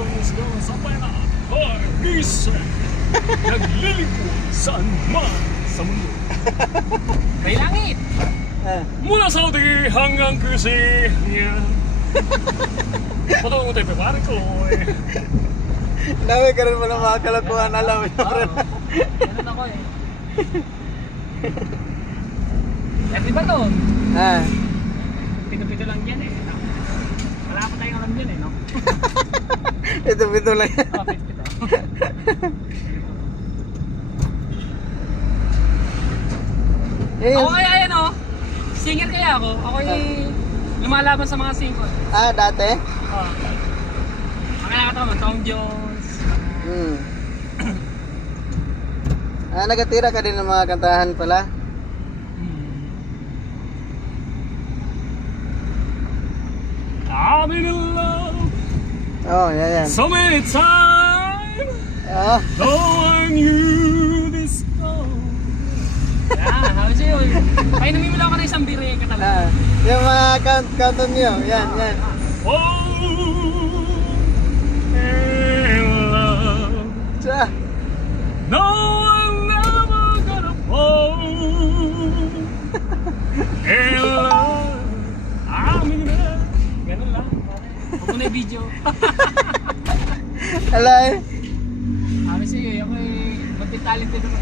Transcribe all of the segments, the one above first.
let's go. Sabay na. Gising. Naglilipod saan man sa mundo. May langit. Mula Saudi hanggang Kusina. Patulong mo tayo, pare ko. Dami ka rin pala mga kalakuhan, alam mo yun. Ganun ako eh. At diba to? Pito-pito lang yan eh. Wala pa tayong alam dyan eh, no? Ito lang yan. Oh, pito-pito. Ako kaya yan oh. Singer kaya ako. Ako yung lumalaban sa mga singkot. Dati? Oh. Ang kinakatawa mo, Tom Jones. Nagatira ka din ng mga kantahan pala? I'm in love. Oh, yan. So many times. Though I knew this song. Yan, halos yun. Ay, namimila ko na isang biri ka talaga. Yung mga count nyo, yan. Oh, in love. Siya. No, I'm never gonna fall in love. I'm in love. Ganun lang. Huwag mo na yung video. Alay. Halos yun, ako multi-talented ako.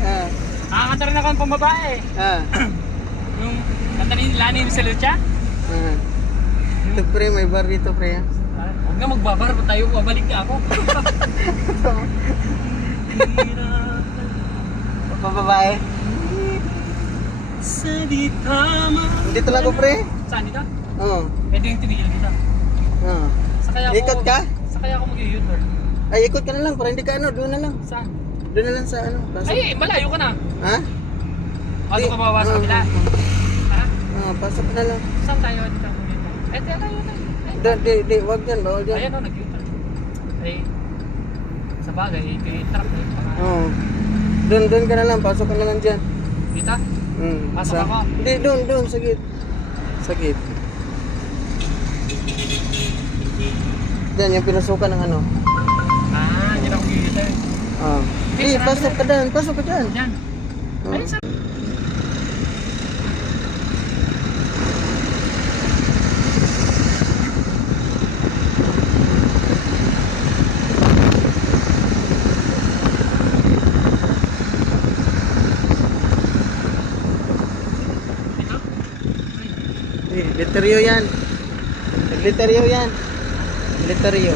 Nakakanta rin ako ng pambabae. Yung kanta ni Lani sa Lucha. Ito pre, may bar dito pre. Huwag na magbabar, tayo babalik ka ako. Pababae. Sa di tama. Dito lang ako pre. Saan dito? Oo. Pwede yung tumigil dito. Sakay ako. Ikot ka? Sakay ako mag-u-turn. Ay, ikot ka na lang para hindi ka doon na lang. Saan? Doon na lang sa pasok. Ay, malayo ka na. Ha? Paano ka mababa sa kabila? Ha? Pasok na lang. Saan tayo dito? Eh, tayo na. Di, wag dyan, bawal dyan. Ayan o, nag-u-turn. Ay, sa bagay, iti-trap na yung mga... Oo. Doon ka na lang, pasok ka na lang dyan. Dito? Pasok ako? Hindi, doon, sa gate. Sa gate. Dyan, yung pinasukan ng ano. Dyan ako u-turn. Pasok ka dyan. Dyan. Ay, saan? Literyo yan. Literyo.